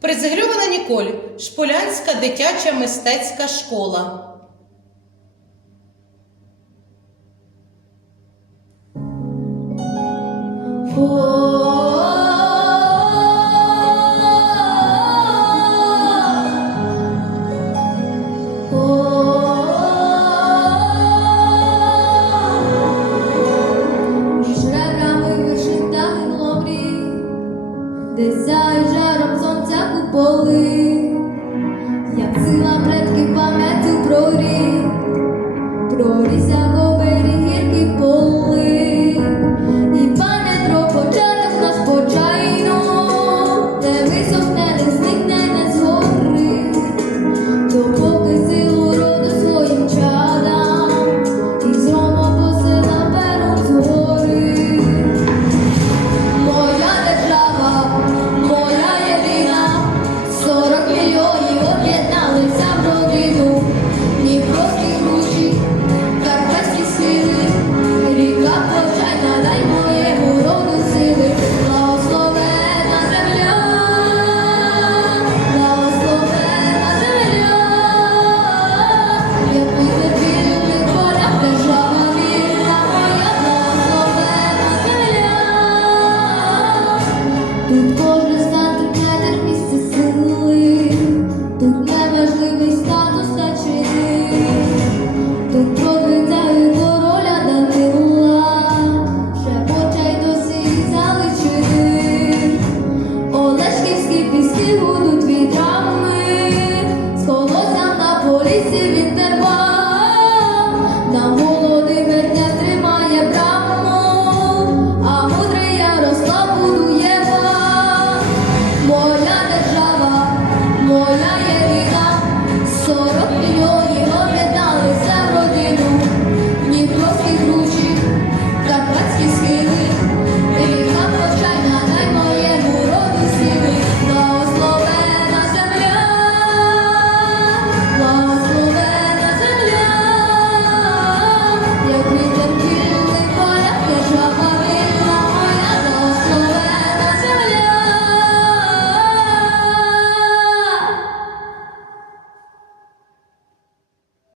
Призгрьована Ніколь Шполянська дитяча мистецька школа. Oh сяють жаром сонця куполи, як сила пам'ятаю. 如果。